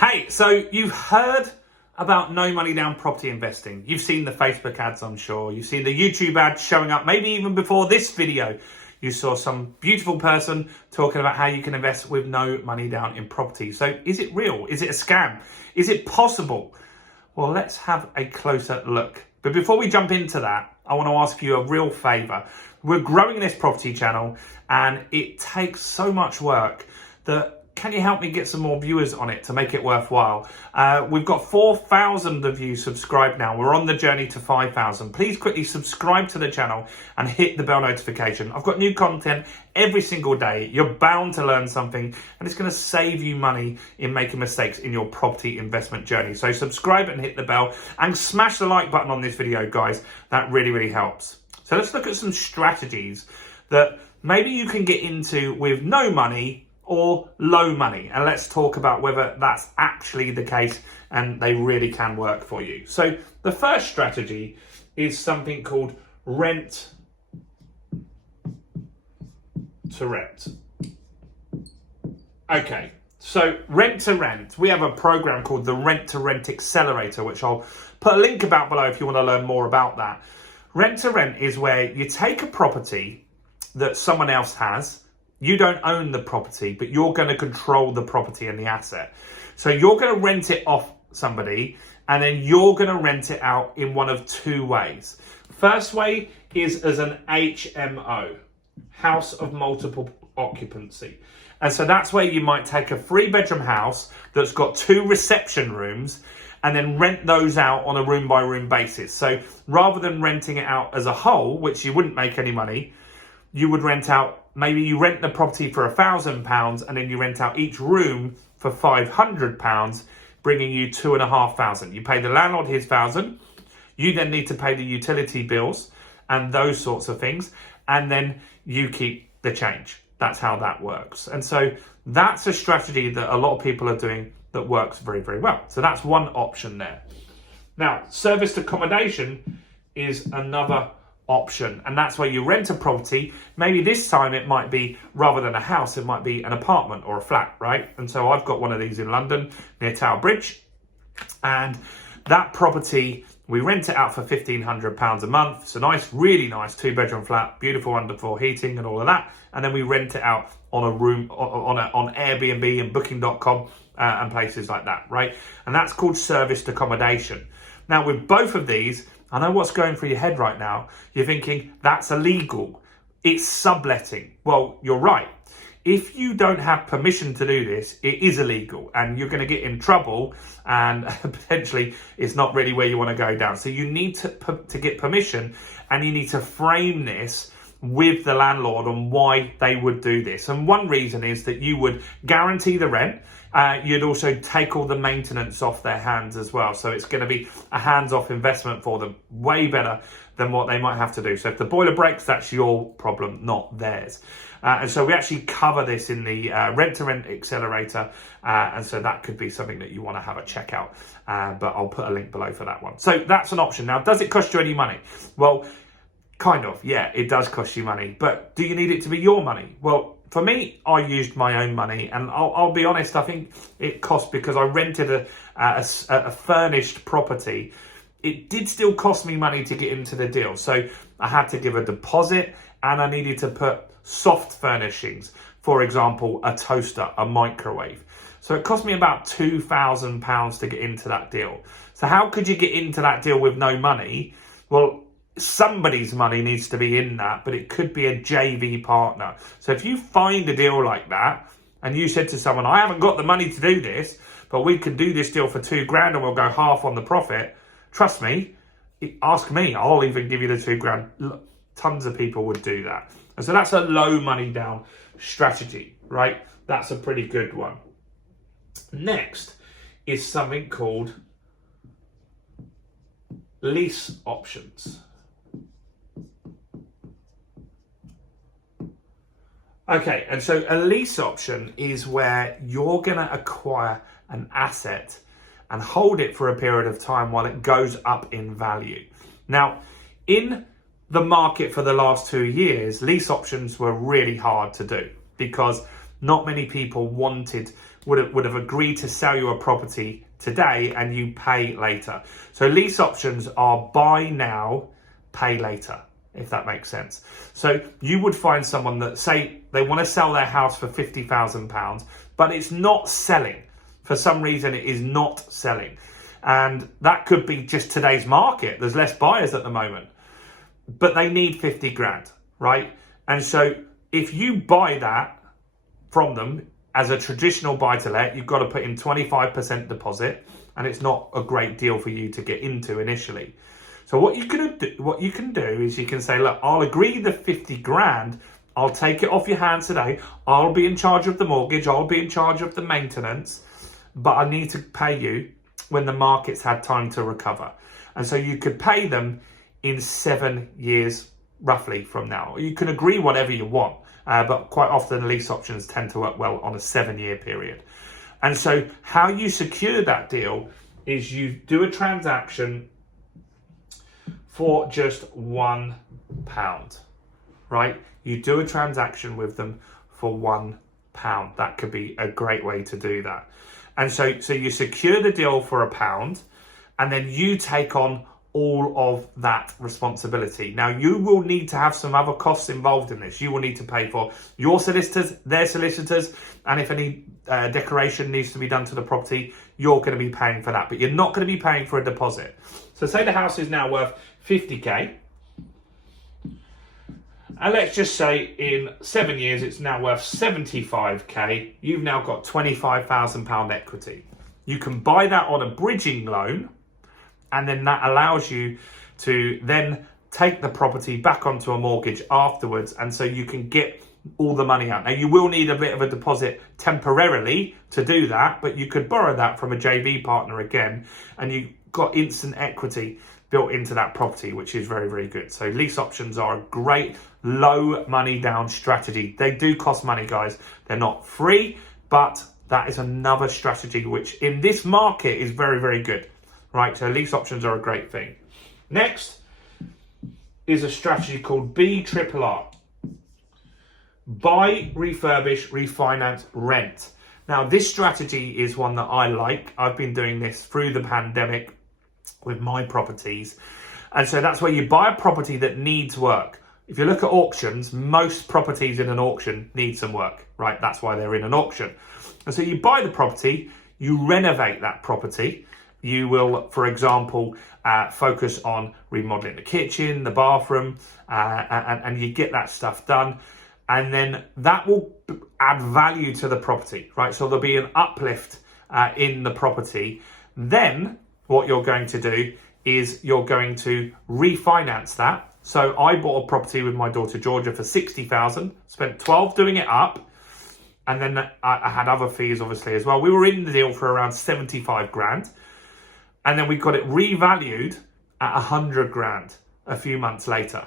Hey, so you've heard about no money down property investing. You've seen the Facebook ads, I'm sure. You've seen the YouTube ads showing up, maybe even before this video. You saw some beautiful person talking about how you can invest with no money down in property. So is it real? Is it a scam? Is it possible? Well, let's have a closer look. But before we jump into that, I want to ask you a real favor. We're growing this property channel and it takes so much work that can you help me get some more viewers on it to make it worthwhile? We've got 4,000 of you subscribed now. We're on the journey to 5,000. Please quickly subscribe to the channel and hit the bell notification. I've got new content every single day. You're bound to learn something and it's going to save you money in making mistakes in your property investment journey. So subscribe and hit the bell and smash the like button on this video, guys. That really, really helps. So let's look at some strategies that maybe you can get into with no money or low money, and let's talk about whether that's actually the case and they really can work for you. So the first strategy is something called rent to rent. Okay, so rent to rent, we have a program called the Rent to Rent Accelerator, which I'll put a link about below if you want to learn more about that. Rent to rent is where you take a property that someone else has. You don't own the property, but you're going to control the property and the asset. So you're going to rent it off somebody, and then you're going to rent it out in one of two ways. First way is as an HMO, house of multiple occupancy. And so that's where you might take a 3-bedroom house that's got 2 reception rooms and then rent those out on a room by room basis. So rather than renting it out as a whole, which you wouldn't make any money, you would rent out, maybe you rent the property for £1,000 and then you rent out each room for £500, bringing you £2,500. You pay the landlord his £1,000. You then need to pay the utility bills and those sorts of things. And then you keep the change. That's how that works. And so that's a strategy that a lot of people are doing that works very, very well. So that's one option there. Now, serviced accommodation is another option, and that's where you rent a property. Maybe this time it might be, rather than a house, it might be an apartment or a flat, right? And so I've got one of these in London near Tower Bridge, and that property, we rent it out for £1,500 a month. It's a nice, really nice 2-bedroom flat, beautiful underfloor heating and all of that. And then we rent it out on a room, on Airbnb and Booking.com and places like that, right? And that's called serviced accommodation. Now with both of these, I know what's going through your head right now. You're thinking, that's illegal. It's subletting. Well, you're right. If you don't have permission to do this, it is illegal and you're going to get in trouble, and potentially it's not really where you want to go down. So you need to get permission, and you need to frame this with the landlord on why they would do this. And one reason is that you would guarantee the rent. You'd also take all the maintenance off their hands as well. So it's going to be a hands-off investment for them, way better than what they might have to do. So if the boiler breaks, that's your problem, not theirs. And so we actually cover this in the Rent to Rent Accelerator. And so that could be something that you want to have a check out. But I'll put a link below for that one. So that's an option. Now, does it cost you any money? Well, kind of, yeah, it does cost you money. But do you need it to be your money? Well, for me, I used my own money, and I'll be honest, I think it cost, because I rented a furnished property, it did still cost me money to get into the deal. So I had to give a deposit, and I needed to put soft furnishings, for example, a toaster, a microwave. So it cost me about £2,000 to get into that deal. So how could you get into that deal with no money? Well, somebody's money needs to be in that, but it could be a JV partner. So if you find a deal like that and you said to someone, I haven't got the money to do this, but we can do this deal for £2,000 and we'll go half on the profit, trust me, ask me, I'll even give you the £2,000. Tons of people would do that. And so that's a low money down strategy, right? That's a pretty good one. Next is something called lease options. Okay, and so a lease option is where you're going to acquire an asset and hold it for a period of time while it goes up in value. Now, in the market for the last 2 years, lease options were really hard to do because not many people wanted would have agreed to sell you a property today and you pay later. So lease options are buy now, pay later, if that makes sense. So you would find someone that, say they want to sell their house for £50,000, but it's not selling. For some reason, it is not selling. And that could be just today's market. There's less buyers at the moment, but they need 50 grand, right? And so if you buy that from them as a traditional buy-to-let, you've got to put in 25% deposit, and it's not a great deal for you to get into initially. So what you can do is you can say, look, I'll agree the 50 grand. I'll take it off your hands today. I'll be in charge of the mortgage. I'll be in charge of the maintenance, but I need to pay you when the market's had time to recover. And so you could pay them in 7 years, roughly, from now. You can agree whatever you want, but quite often lease options tend to work well on a 7-year period. And so how you secure that deal is you do a transaction for just £1, right? You do a transaction with them for £1. That could be a great way to do that. And so you secure the deal for £1, and then you take on all of that responsibility. Now, you will need to have some other costs involved in this. You will need to pay for your solicitors, their solicitors, and if any decoration needs to be done to the property, you're going to be paying for that, but you're not going to be paying for a deposit. So say the house is now worth 50k, and let's just say in 7 years it's now worth 75k. You've now got £25,000 equity. You can buy that on a bridging loan, and then that allows you to then take the property back onto a mortgage afterwards, and so you can get all the money out. Now, you will need a bit of a deposit temporarily to do that, but you could borrow that from a JV partner again, and you've got instant equity built into that property, which is very, very good. So lease options are a great low money down strategy. They do cost money, guys. They're not free, but that is another strategy which in this market is very, very good, right? So lease options are a great thing. Next is a strategy called BRRR. Buy, refurbish, refinance, rent. Now, this strategy is one that I like. I've been doing this through the pandemic with my properties. And so that's where you buy a property that needs work. If you look at auctions, most properties in an auction need some work, right? That's why they're in an auction. And so you buy the property, you renovate that property. You will, for example, focus on remodeling the kitchen, the bathroom, and you get that stuff done. And then that will add value to the property, right? So there'll be an uplift in the property. Then what you're going to do is you're going to refinance that. So I bought a property with my daughter Georgia for 60,000, spent 12 doing it up. And then I had other fees obviously as well. We were in the deal for around 75 grand. And then we got it revalued at 100 grand a few months later.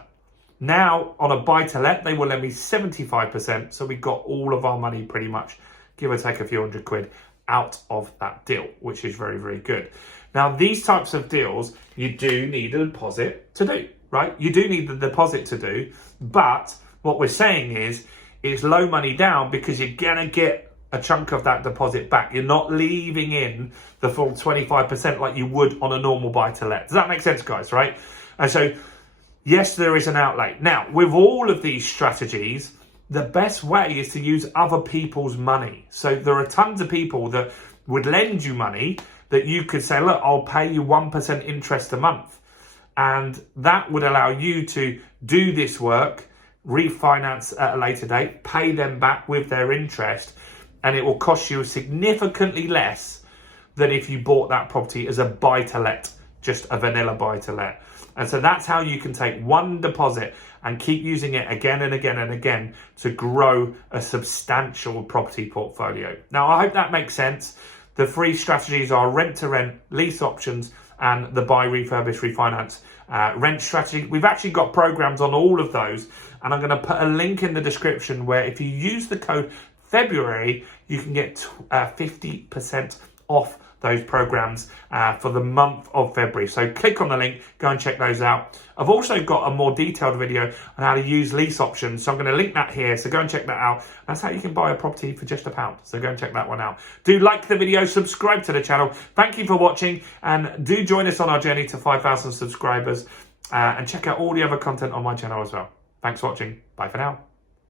Now, on a buy-to-let, they will lend me 75%. So we got all of our money pretty much, give or take a few hundred quid, out of that deal, which is very, very good. Now, these types of deals, you do need a deposit to do, right? You do need the deposit to do. But what we're saying is, it's low money down because you're going to get a chunk of that deposit back. You're not leaving in the full 25% like you would on a normal buy-to-let. Does that make sense, guys, right? And so, yes, there is an outlay. Now, with all of these strategies, the best way is to use other people's money. So there are tons of people that would lend you money that you could say, look, I'll pay you 1% interest a month. And that would allow you to do this work, refinance at a later date, pay them back with their interest, and it will cost you significantly less than if you bought that property as a buy-to-let, just a vanilla buy-to-let. And so that's how you can take one deposit and keep using it again and again and again to grow a substantial property portfolio. Now, I hope that makes sense. The three strategies are rent-to-rent, lease options, and the buy, refurbish, refinance rent strategy. We've actually got programs on all of those, and I'm going to put a link in the description where if you use the code February, you can get 50% off those programs for the month of February. So click on the link, go and check those out. I've also got a more detailed video on how to use lease options. So I'm going to link that here. So go and check that out. That's how you can buy a property for just £1. So go and check that one out. Do like the video, subscribe to the channel. Thank you for watching, and do join us on our journey to 5,000 subscribers, and check out all the other content on my channel as well. Thanks for watching. Bye for now.